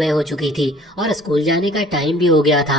सुबह हो चुकी थी और स्कूल जाने का टाइम भी हो गया था।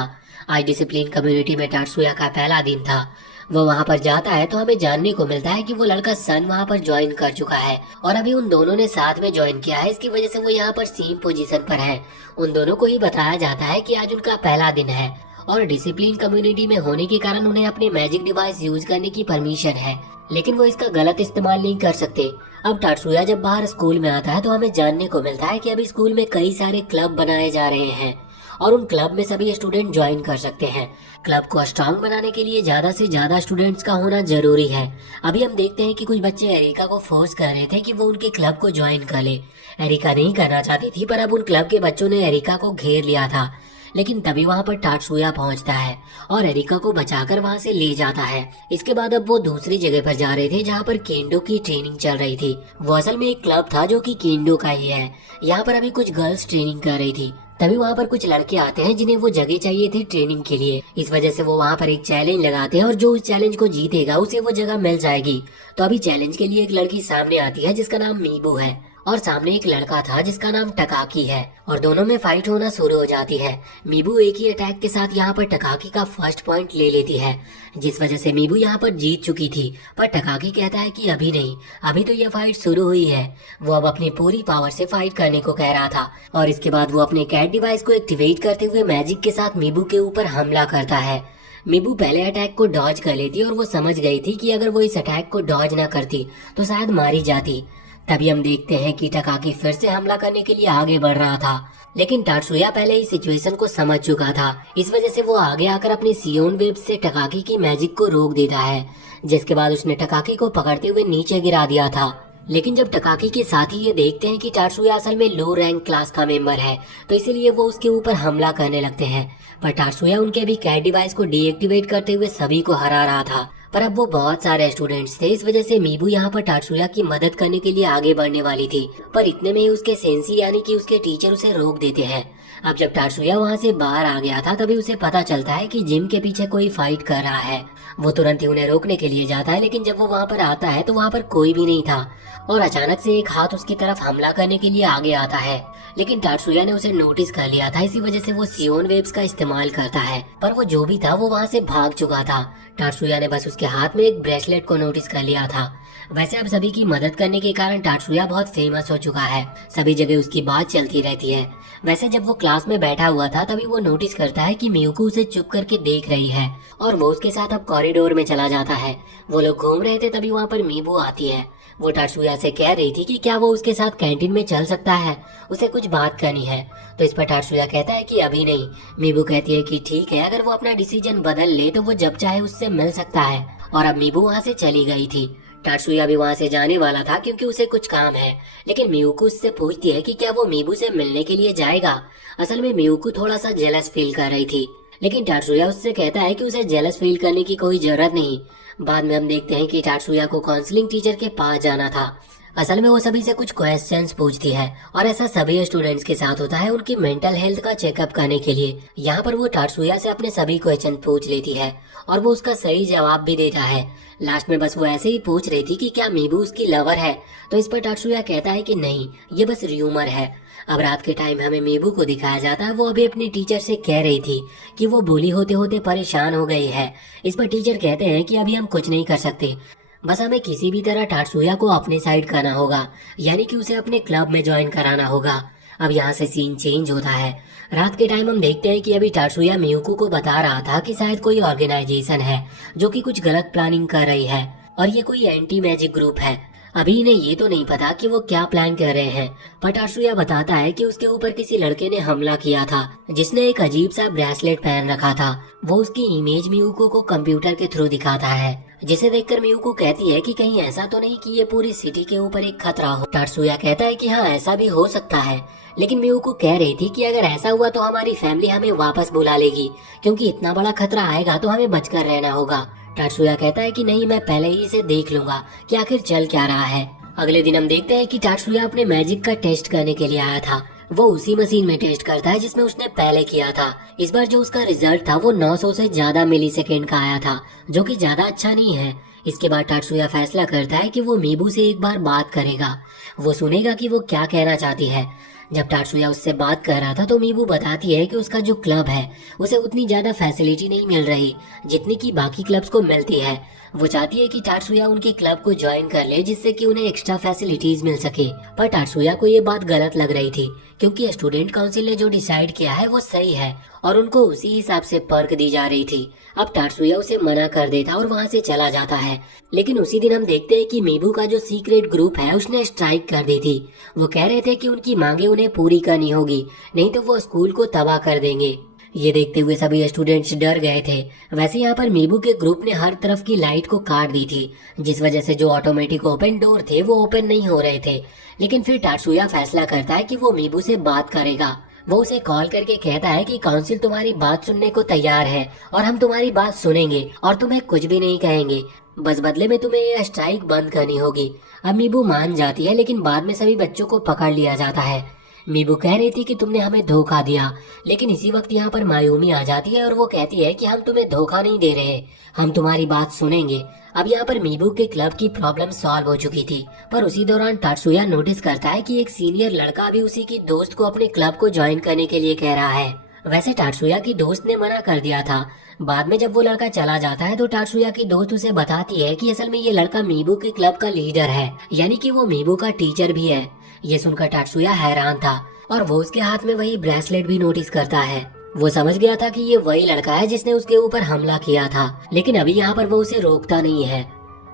आज डिसिप्लिन कम्युनिटी में टाटसुया का पहला दिन था। वो वहाँ पर जाता है तो हमें जानने को मिलता है कि वो लड़का सन वहाँ पर ज्वाइन कर चुका है और अभी उन दोनों ने साथ में ज्वाइन किया है। इसकी वजह से वो यहाँ पर सेम पोजीशन पर है। उन दोनों को ही बताया जाता है कि आज उनका पहला दिन है और डिसिप्लिन कम्युनिटी में होने के कारण उन्हें अपने मैजिक डिवाइस यूज करने की परमिशन है, लेकिन वो इसका गलत इस्तेमाल नहीं कर सकते। अब टाटसुया जब बाहर स्कूल में आता है तो हमें जानने को मिलता है कि अभी स्कूल में कई सारे क्लब बनाए जा रहे हैं और उन क्लब में सभी स्टूडेंट ज्वाइन कर सकते हैं। क्लब को स्ट्रांग बनाने के लिए ज्यादा से ज्यादा स्टूडेंट्स का होना जरूरी है। अभी हम देखते हैं कि कुछ बच्चे एरिका को फोर्स कर रहे थे कि वो उनके क्लब को ज्वाइन कर ले। एरिका नहीं करना चाहती थी, पर अब उन क्लब के बच्चों ने एरिका को घेर लिया था। लेकिन तभी वहाँ पर टाटसुया पहुँचता है और एरिका को बचाकर वहाँ से ले जाता है। इसके बाद अब वो दूसरी जगह पर जा रहे थे जहाँ पर केंडो की ट्रेनिंग चल रही थी। वो असल में एक क्लब था जो कि केंडो का ही है। यहाँ पर अभी कुछ गर्ल्स ट्रेनिंग कर रही थी। तभी वहाँ पर कुछ लड़के आते हैं जिन्हें वो जगह चाहिए थी ट्रेनिंग के लिए। इस वजह से वो वहाँ पर एक चैलेंज लगाते हैं और जो उस चैलेंज को जीतेगा उसे वो जगह मिल जाएगी। तो अभी चैलेंज के लिए एक लड़की सामने आती है जिसका नाम मीबू है और सामने एक लड़का था जिसका नाम टकाकी है और दोनों में फाइट होना शुरू हो जाती है। मीबू एक ही अटैक के साथ यहाँ पर टकाकी का फर्स्ट पॉइंट ले लेती है, जिस वजह से मीबू यहाँ पर जीत चुकी थी। पर टकाकी कहता है कि अभी नहीं, अभी तो ये फाइट शुरू हुई है। वो अब अपनी पूरी पावर से फाइट करने को कह रहा था और इसके बाद वो अपने कैट डिवाइस को एक्टिवेट करते हुए मैजिक के साथ मीबू के ऊपर हमला करता है। मीबू पहले अटैक को डॉज कर लेती और वो समझ गई थी कि अगर वो इस अटैक को डॉज ना करती तो शायद मारी जाती। तभी हम देखते हैं कि टकाकी फिर से हमला करने के लिए आगे बढ़ रहा था, लेकिन टाटसुया पहले ही सिचुएशन को समझ चुका था। इस वजह से वो आगे आकर अपनी सियोन वेब से टकाकी की मैजिक को रोक देता है, जिसके बाद उसने टकाकी को पकड़ते हुए नीचे गिरा दिया था। लेकिन जब टकाकी के साथी ये देखते हैं कि टाटसुया असल में लो रैंक क्लास का मेंबर है, तो इसीलिए वो उसके ऊपर हमला करने लगते हैं। पर टाटसुया उनके भी कैट डिवाइस को डीएक्टिवेट करते हुए सभी को हरा रहा था। पर अब वो बहुत सारे स्टूडेंट्स थे, इस वजह से मीबू यहाँ पर टाटसुया की मदद करने के लिए आगे बढ़ने वाली थी। पर इतने में ही उसके सेंसी यानी कि उसके टीचर उसे रोक देते हैं। अब जब टाटसुया वहाँ से बाहर आ गया था तभी उसे पता चलता है कि जिम के पीछे कोई फाइट कर रहा है। वो तुरंत ही उन्हें रोकने के लिए जाता है, लेकिन जब वो वहाँ पर आता है तो वहाँ पर कोई भी नहीं था और अचानक से एक हाथ उसकी तरफ हमला करने के लिए आगे आता है। लेकिन टाटसुया ने उसे नोटिस कर लिया था, इसी वजह से वो सियोन वेव्स का इस्तेमाल करता है। पर वो जो भी था वो वहाँ से भाग चुका था। टाटसुया ने बस उसके हाथ में एक ब्रेसलेट को नोटिस कर लिया था। वैसे अब सभी की मदद करने के कारण टाटसुया बहुत फेमस हो चुका है, सभी जगह उसकी बात चलती रहती है। वैसे जब वो क्लास में बैठा हुआ था तभी वो नोटिस करता है कि मियुको उसे चुप करके देख रही है और वो उसके साथ अब कॉरिडोर में चला जाता है। वो लोग घूम रहे थे तभी वहाँ पर मीबू आती है। वो टाटसुया से कह रही थी कि क्या वो उसके साथ कैंटीन में चल सकता है, उसे कुछ बात करनी है। तो इस पर टाटसुया कहता है कि अभी नहीं। मीबू कहती है कि ठीक है, अगर वो अपना डिसीजन बदल ले तो वो जब चाहे उससे मिल सकता है। और अब मीबू वहाँ से चली गई थी। टाटसुया भी वहाँ से जाने वाला था क्योंकि उसे कुछ काम है, लेकिन मियुको उससे पूछती है कि क्या वो मीबू से मिलने के लिए जाएगा। असल में मियुको थोड़ा सा जेलस फील कर रही थी, लेकिन टाटसुया उससे कहता है कि उसे जेलस फील करने की कोई जरूरत नहीं। बाद में हम देखते हैं कि टाटसुया को काउंसलिंग टीचर के पास जाना था। असल में वो सभी से कुछ क्वेश्चंस पूछती है और ऐसा सभी स्टूडेंट्स के साथ होता है उनकी मेंटल हेल्थ का चेकअप करने के लिए। यहाँ पर वो टाटसुया से अपने सभी क्वेश्चन पूछ लेती है और वो उसका सही जवाब भी देता है। लास्ट में बस वो ऐसे ही पूछ रही थी कि क्या मीबू उसकी लवर है, तो इस पर टाटसुया कहता है कि नहीं, ये बस र्यूमर है। अब रात के टाइम हमें मीबू को दिखाया जाता है। वो अभी अपनी टीचर से कह रही थी कि वो बुली होते होते परेशान हो गई है। इस पर टीचर कहते हैं कि अभी हम कुछ नहीं कर सकते, बस हमें किसी भी तरह टाटसुया को अपने साइड करना होगा, यानी कि उसे अपने क्लब में ज्वाइन कराना होगा। अब यहाँ से सीन चेंज होता है। रात के टाइम हम देखते हैं कि अभी टाटसुया मियुको को बता रहा था कि शायद कोई ऑर्गेनाइजेशन है जो कि कुछ गलत प्लानिंग कर रही है और ये कोई एंटी मैजिक ग्रुप है। अभी इन्हें ये तो नहीं पता कि वो क्या प्लान कर रहे हैं, पर टाटसुया बताता है कि उसके ऊपर किसी लड़के ने हमला किया था जिसने एक अजीब सा ब्रेसलेट पहन रखा था। वो उसकी इमेज मियुको को कंप्यूटर के थ्रू दिखाता है, जिसे देखकर मियुको कहती है कि कहीं ऐसा तो नहीं कि ये पूरी सिटी के ऊपर एक खतरा हो। टाटसुया कहता है कि हाँ, ऐसा भी हो सकता है, लेकिन मियुको कह रही थी कि अगर ऐसा हुआ तो हमारी फैमिली हमें वापस बुला लेगी, क्योंकि इतना बड़ा खतरा आएगा तो हमें बचकर रहना होगा। टाटसुया कहता है कि नहीं, मैं पहले ही इसे देख लूंगा कि आखिर चल क्या रहा है। अगले दिन हम देखते हैं कि टाटसुया अपने मैजिक का टेस्ट करने के लिए आया था। वो उसी मशीन में टेस्ट करता है जिसमें उसने पहले किया था। इस बार जो उसका रिजल्ट था वो 900 से ज्यादा मिलीसेकेंड का आया था, जो कि ज्यादा अच्छा नहीं है। इसके बाद टाटसुया फैसला करता है कि वो मीबू से एक बार बात करेगा, वो सुनेगा कि वो क्या कहना चाहती है। जब टाटसुया उससे बात कर रहा था तो मीबू बताती है कि उसका जो क्लब है उसे उतनी ज्यादा फैसिलिटी नहीं मिल रही जितनी की बाकी क्लब्स को मिलती है। वो चाहती है कि टाटसुया उनके क्लब को ज्वाइन कर ले जिससे कि उन्हें एक्स्ट्रा फैसिलिटीज मिल सके। पर टाटसुया को ये बात गलत लग रही थी क्योंकि स्टूडेंट काउंसिल ने जो डिसाइड किया है वो सही है और उनको उसी हिसाब से पर्क दी जा रही थी। अब टाटसुया उसे मना कर देता और वहाँ से चला जाता है। लेकिन उसी दिन हम देखते हैं कि मीबू का जो सीक्रेट ग्रुप है उसने स्ट्राइक कर दी थी। वो कह रहे थे कि उनकी मांगे उन्हें पूरी करनी होगी, नहीं तो वो स्कूल को तबाह कर देंगे। ये देखते हुए सभी स्टूडेंट्स डर गए थे। वैसे यहाँ पर मीबू के ग्रुप ने हर तरफ की लाइट को काट दी थी जिस वजह से जो ऑटोमेटिक ओपन डोर थे वो ओपन नहीं हो रहे थे। लेकिन फिर टाटसुया फैसला करता है कि वो मीबू से बात करेगा। वो उसे कॉल करके कहता है कि काउंसिल तुम्हारी बात सुनने को तैयार है और हम तुम्हारी बात सुनेंगे और तुम्हें कुछ भी नहीं कहेंगे, बस बदले में तुम्हें ये स्ट्राइक बंद करनी होगी। अब मीबू मान जाती है लेकिन बाद में सभी बच्चों को पकड़ लिया जाता है। मीबू कह रही थी कि तुमने हमें धोखा दिया, लेकिन इसी वक्त यहाँ पर मायूमी आ जाती है और वो कहती है कि हम तुम्हें धोखा नहीं दे रहे, हम तुम्हारी बात सुनेंगे। अब यहाँ पर मीबू के क्लब की प्रॉब्लम सॉल्व हो चुकी थी, पर उसी दौरान टाटसुया नोटिस करता है कि एक सीनियर लड़का भी उसी की दोस्त को अपने क्लब को ज्वाइन करने के लिए कह रहा है। वैसे टाटसुया की दोस्त ने मना कर दिया था। बाद में जब वो लड़का चला जाता है तो टाटसुया की दोस्त उसे बताती है कि असल में ये लड़का मीबू के क्लब का लीडर है, यानी कि वो मीबू का टीचर भी है। ये सुनकर टाटसुया हैरान था और वो उसके हाथ में वही ब्रेसलेट भी नोटिस करता है। वो समझ गया था कि ये वही लड़का है जिसने उसके ऊपर हमला किया था, लेकिन अभी यहाँ पर वो उसे रोकता नहीं है।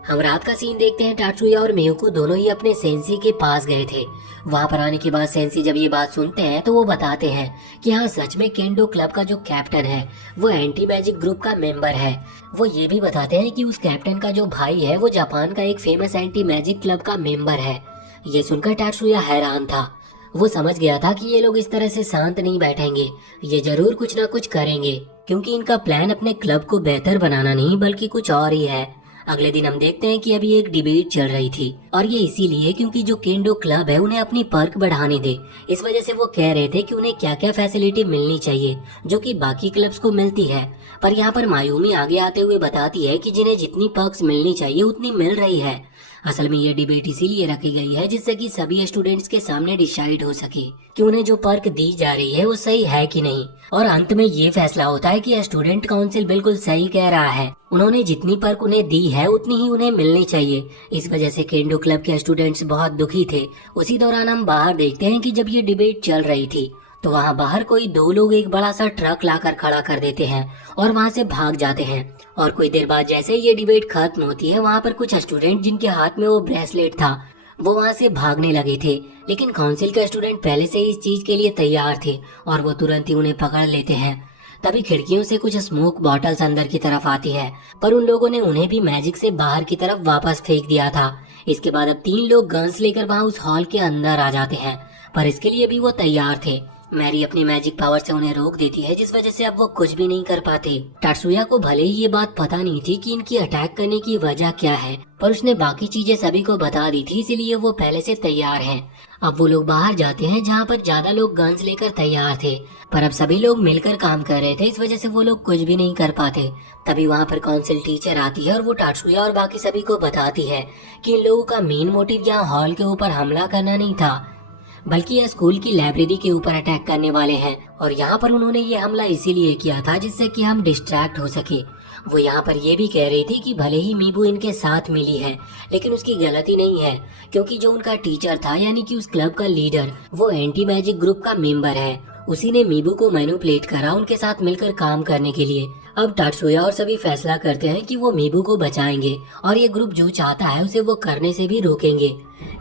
हम रात का सीन देखते हैं। टाटसुया और मियुको दोनों ही अपने सेंसी के पास गए थे। वहाँ पर आने के बाद सेंसी जब ये बात सुनते हैं तो वो बताते हैं कि हाँ, सच में केंडो क्लब का जो कैप्टन है वो एंटी मैजिक ग्रुप का मेंबर है। वो ये भी बताते हैं कि उस कैप्टन का जो भाई है वो जापान का एक फेमस एंटी मैजिक क्लब का मेंबर है। ये सुनकर टाटसुया हैरान था। वो समझ गया था कि ये लोग इस तरह से शांत नहीं बैठेंगे, ये जरूर कुछ ना कुछ करेंगे, क्योंकि इनका प्लान अपने क्लब को बेहतर बनाना नहीं बल्कि कुछ और ही है। अगले दिन हम देखते हैं कि अभी एक डिबेट चल रही थी और ये इसीलिए क्योंकि जो केंडो क्लब है उन्हें अपनी पर्क बढ़ाने दे। इस वजह से वो कह रहे थे कि उन्हें क्या क्या फैसिलिटी मिलनी चाहिए जो कि बाकी क्लब्स को मिलती है। पर यहाँ पर मायूमी आगे आते हुए बताती है कि जिन्हें जितनी पर्क्स मिलनी चाहिए उतनी मिल रही है। असल में ये डिबेट इसीलिए रखी गई है जिससे कि सभी स्टूडेंट्स के सामने डिसाइड हो सके कि उन्हें जो पर्क दी जा रही है वो सही है कि नहीं। और अंत में ये फैसला होता है कि स्टूडेंट काउंसिल बिल्कुल सही कह रहा है, उन्होंने जितनी पर्क उन्हें दी है उतनी ही उन्हें मिलनी चाहिए। इस वजह से केंडो क्लब के स्टूडेंट्स बहुत दुखी थे। उसी दौरान हम बाहर देखते हैं कि जब ये डिबेट चल रही थी तो वहाँ बाहर कोई दो लोग एक बड़ा सा ट्रक लाकर खड़ा कर देते हैं और वहाँ से भाग जाते हैं। और कुछ देर बाद जैसे ये डिबेट खत्म होती है वहाँ पर कुछ स्टूडेंट जिनके हाथ में वो ब्रेसलेट था वो वहाँ से भागने लगे थे, लेकिन काउंसिल के स्टूडेंट पहले से ही इस चीज के लिए तैयार थे और वो तुरंत ही उन्हें पकड़ लेते हैं। तभी खिड़कियों से कुछ स्मोक बॉटल्स अंदर की तरफ आती है, पर उन लोगों ने उन्हें भी मैजिक से बाहर की तरफ वापस फेंक दिया था। इसके बाद अब 3 लोग गन्स लेकर वहाँ उस हॉल के अंदर आ जाते हैं, पर इसके लिए भी वो तैयार थे। मैरी अपनी मैजिक पावर से उन्हें रोक देती है जिस वजह से अब वो कुछ भी नहीं कर पाते। टाटसुया को भले ही ये बात पता नहीं थी कि इनकी अटैक करने की वजह क्या है, पर उसने बाकी चीजें सभी को बता दी थी, इसीलिए वो पहले से तैयार हैं। अब वो लोग बाहर जाते हैं जहाँ पर ज्यादा लोग गन्स लेकर तैयार थे, पर अब सभी लोग मिलकर काम कर रहे थे, इस वजह से वो लोग कुछ भी नहीं कर पाते। तभी वहाँ पर काउंसिल टीचर आती है और वो टाटसुया और बाकी सभी को बताती है कि इन लोगों का मेन मोटिव यहाँ हॉल के ऊपर हमला करना नहीं था, बल्कि यह स्कूल की लाइब्रेरी के ऊपर अटैक करने वाले हैं। और यहाँ पर उन्होंने ये हमला इसीलिए किया था जिससे कि हम डिस्ट्रैक्ट हो सके। वो यहाँ पर ये भी कह रही थी कि भले ही मीबू इनके साथ मिली है, लेकिन उसकी गलती नहीं है, क्योंकि जो उनका टीचर था यानी कि उस क्लब का लीडर वो एंटी मैजिक ग्रुप का मेंबर है। उसी ने मीबू को मैनिपुलेट करा उनके साथ मिलकर काम करने के लिए। अब टाटसुया और सभी फैसला करते हैं कि वो मीबू को बचाएंगे और ये ग्रुप जो चाहता है उसे वो करने से भी रोकेंगे।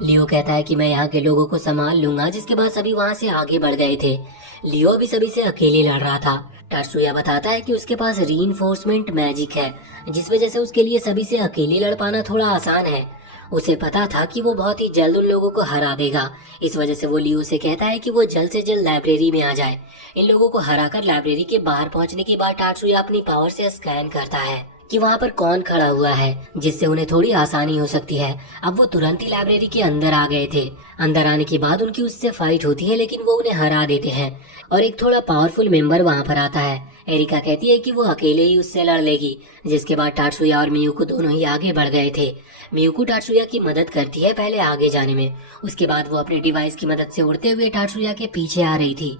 लियो कहता है कि मैं यहाँ के लोगों को संभाल लूंगा, जिसके बाद सभी वहाँ से आगे बढ़ गए थे। लियो अभी सभी से अकेले लड़ रहा था। टाटसुया बताता है कि उसके पास रीइंफोर्समेंट मैजिक है, जिस वजह से उसके लिए सभी से अकेले लड़ पाना थोड़ा आसान है। उसे पता था कि वो बहुत ही जल्द उन लोगों को हरा देगा, इस वजह से वो लियो से कहता है कि वो जल्द से जल्द लाइब्रेरी में आ जाए। इन लोगों को हराकर लाइब्रेरी के बाहर पहुंचने के बाद टाटसुया अपनी पावर से स्कैन करता है कि वहाँ पर कौन खड़ा हुआ है, जिससे उन्हें थोड़ी आसानी हो सकती है। अब वो तुरंत ही लाइब्रेरी के अंदर आ गए थे। अंदर आने के बाद उनकी उससे फाइट होती है, लेकिन वो उन्हें हरा देते हैं और एक थोड़ा पावरफुल मेंबर वहाँ पर आता है। एरिका कहती है कि वो अकेले ही उससे लड़ लेगी, जिसके बाद टाटसुया और मियुको दोनों ही आगे बढ़ गए थे। मियुको टाटसुया की मदद करती है पहले आगे जाने में, उसके बाद वो अपने डिवाइस की मदद से उड़ते हुए टाटसुया के पीछे आ रही थी।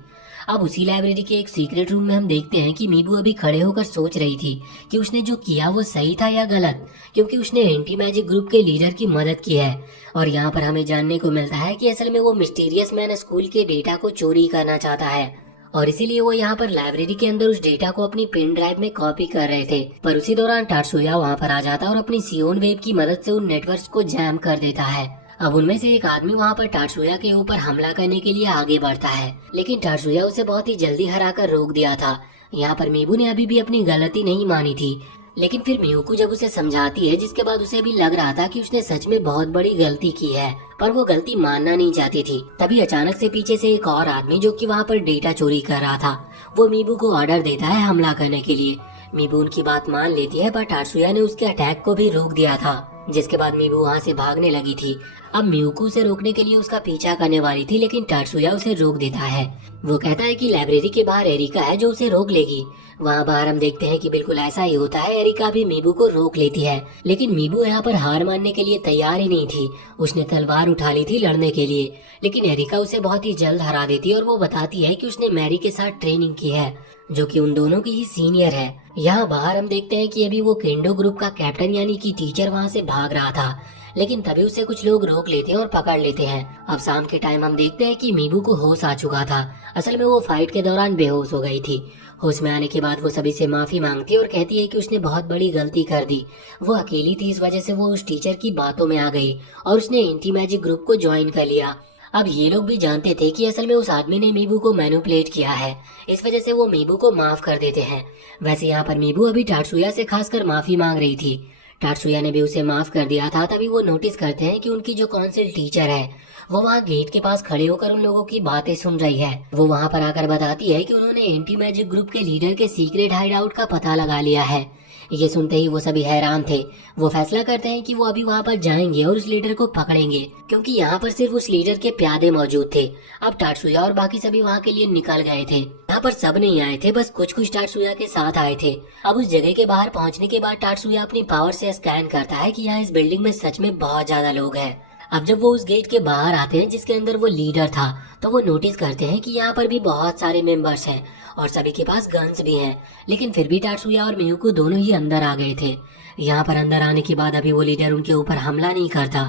अब उसी लाइब्रेरी के एक सीक्रेट रूम में हम देखते हैं कि मीबू अभी खड़े होकर सोच रही थी कि उसने जो किया वो सही था या गलत, क्योंकि उसने एंटी मैजिक ग्रुप के लीडर की मदद की है। और यहाँ पर हमें जानने को मिलता है कि असल में वो मिस्टीरियस मैन स्कूल के डेटा को चोरी करना चाहता है और इसीलिए वो यहाँ पर लाइब्रेरी के अंदर उस डेटा को अपनी पेन ड्राइव में कॉपी कर रहे थे। पर उसी दौरान टाटसुया वहाँ पर आ जाता है और अपनी सियोन वेब की मदद से उन नेटवर्क्स को जैम कर देता है। अब उनमें से एक आदमी वहाँ पर टाटसुया के ऊपर हमला करने के लिए आगे बढ़ता है, लेकिन टाटसुया उसे बहुत ही जल्दी हराकर रोक दिया था। यहाँ पर मीबू ने अभी भी अपनी गलती नहीं मानी थी, लेकिन फिर मियुको जब उसे समझाती है, जिसके बाद उसे भी लग रहा था कि उसने सच में बहुत बड़ी गलती की है, पर वो गलती मानना नहीं चाहती थी। तभी अचानक से पीछे से एक और आदमी जो कि वहाँ पर डेटा चोरी कर रहा था, वो मीबू को ऑर्डर देता है हमला करने के लिए। मीबू उनकी बात मान लेती है, पर टाटसुया ने उसके अटैक को भी रोक दिया था, जिसके बाद मीबू वहाँ से भागने लगी थी। अब मियुको उसे रोकने के लिए उसका पीछा करने वाली थी, लेकिन टाटसुया उसे रोक देता है। वो कहता है कि लाइब्रेरी के बाहर एरिका है जो उसे रोक लेगी। वहाँ बाहर हम देखते हैं कि बिल्कुल ऐसा ही होता है। एरिका भी मीबू को रोक लेती है, लेकिन मीबू यहाँ पर हार मानने के लिए तैयार ही नहीं थी। उसने तलवार उठा ली थी लड़ने के लिए, लेकिन एरिका उसे बहुत ही जल्द हरा देती है और वो बताती है कि उसने मैरी के साथ ट्रेनिंग की है, जो कि उन दोनों की ही सीनियर है। यहाँ बाहर हम देखते हैं कि अभी वो केंडो ग्रुप का कैप्टन यानी कि टीचर वहाँ से भाग रहा था, लेकिन तभी उसे कुछ लोग रोक लेते हैं और पकड़ लेते हैं। अब शाम के टाइम हम देखते हैं कि मीबू को होश आ चुका था। असल में वो फाइट के दौरान बेहोश हो गई थी। होश में आने के बाद वो सभी से माफी मांगती है और कहती है कि उसने बहुत बड़ी गलती कर दी। वो अकेली थी, इस वजह से वो उस टीचर की बातों में आ गई और उसने एंटी मैजिक ग्रुप को ज्वाइन कर लिया। अब ये लोग भी जानते थे कि असल में उस आदमी ने मीबू को मैनिपुलेट किया है, इस वजह से वो मीबू को माफ कर देते हैं। वैसे यहाँ पर मीबू अभी टाटसुया से खासकर माफी मांग रही थी। टाटसुया ने भी उसे माफ कर दिया था। तभी वो नोटिस करते हैं कि उनकी जो काउंसिल टीचर है वो वहाँ गेट के पास खड़े होकर उन लोगों की बातें सुन रही है। वो वहाँ पर आकर बताती है कि उन्होंने एंटी मैजिक ग्रुप के लीडर के सीक्रेट हाइड आउट का पता लगा लिया है। ये सुनते ही वो सभी हैरान थे। वो फैसला करते हैं कि वो अभी वहाँ पर जाएंगे और उस लीडर को पकड़ेंगे, क्योंकि यहाँ पर सिर्फ उस लीडर के प्यादे मौजूद थे। अब टाटसुया और बाकी सभी वहाँ के लिए निकल गए थे। यहाँ पर सब नहीं आए थे, बस कुछ कुछ टाटसुया के साथ आए थे। अब उस जगह के बाहर पहुँचने के बाद टाटसुया अपनी पावर से स्कैन करता है कि यहाँ इस बिल्डिंग में सच में बहुत ज्यादा लोग हैं। अब जब वो उस गेट के बाहर आते हैं जिसके अंदर वो लीडर था, तो वो नोटिस करते हैं कि यहाँ पर भी बहुत सारे मेंबर्स हैं और सभी के पास गन्स भी हैं, लेकिन फिर भी टाटसुया और मियुको दोनों ही अंदर आ गए थे। यहाँ पर अंदर आने के बाद अभी वो लीडर उनके ऊपर हमला नहीं करता।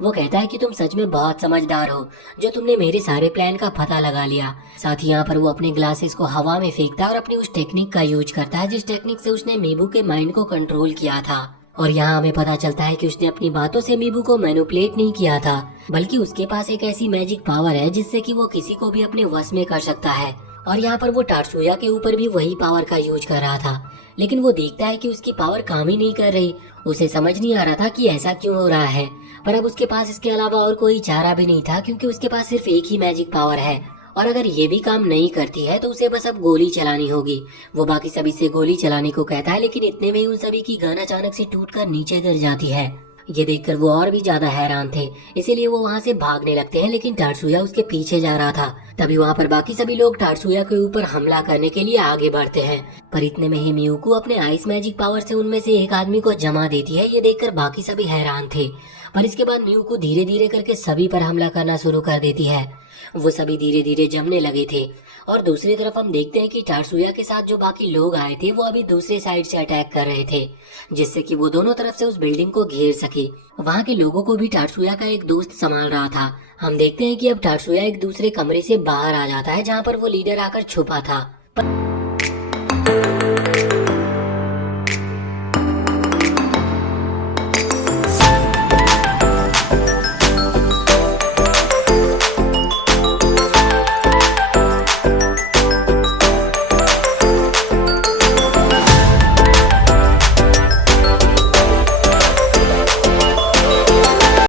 वो कहता है कि तुम सच में बहुत समझदार हो जो तुमने मेरे सारे प्लान का पता लगा लिया। साथ ही यहाँ पर वो अपने ग्लासेस को हवा में फेंकता है और अपनी उस टेक्निक का यूज करता है जिस टेक्निक से उसने मीबू के माइंड को कंट्रोल किया था। और यहाँ हमें पता चलता है कि उसने अपनी बातों से मीबू को मैनिपुलेट नहीं किया था, बल्कि उसके पास एक ऐसी मैजिक पावर है जिससे कि वो किसी को भी अपने वश में कर सकता है। और यहाँ पर वो टाटसुया के ऊपर भी वही पावर का यूज कर रहा था, लेकिन वो देखता है कि उसकी पावर काम ही नहीं कर रही। उसे समझ नहीं आ रहा था कि ऐसा क्यों हो रहा है, पर अब उसके पास इसके अलावा और कोई चारा भी नहीं था, क्योंकि उसके पास सिर्फ एक ही मैजिक पावर है और अगर ये भी काम नहीं करती है तो उसे बस अब गोली चलानी होगी। वो बाकी सभी से गोली चलाने को कहता है, लेकिन इतने में ही उन सभी की गन अचानक से टूटकर नीचे गिर जाती है। ये देखकर वो और भी ज्यादा हैरान थे, इसीलिए वो वहाँ से भागने लगते हैं, लेकिन टाटसुया उसके पीछे जा रहा था। तभी वहाँ पर बाकी सभी लोग टाटसुया के ऊपर हमला करने के लिए आगे बढ़ते हैं, पर इतने में ही मियुको अपने आइस मैजिक पावर से उनमें से एक आदमी को जमा देती है। ये देखकर बाकी सभी हैरान थे, पर इसके बाद मियुको धीरे धीरे करके सभी पर हमला करना शुरू कर देती है। वो सभी धीरे धीरे जमने लगे थे और दूसरी तरफ हम देखते हैं कि टाटसुया के साथ जो बाकी लोग आए थे वो अभी दूसरे साइड से अटैक कर रहे थे, जिससे कि वो दोनों तरफ से उस बिल्डिंग को घेर सके। वहाँ के लोगों को भी टाटसुया का एक दोस्त संभाल रहा था। हम देखते हैं कि अब टाटसुया एक दूसरे कमरे से बाहर आ जाता है जहाँ पर वो लीडर आकर छुपा था।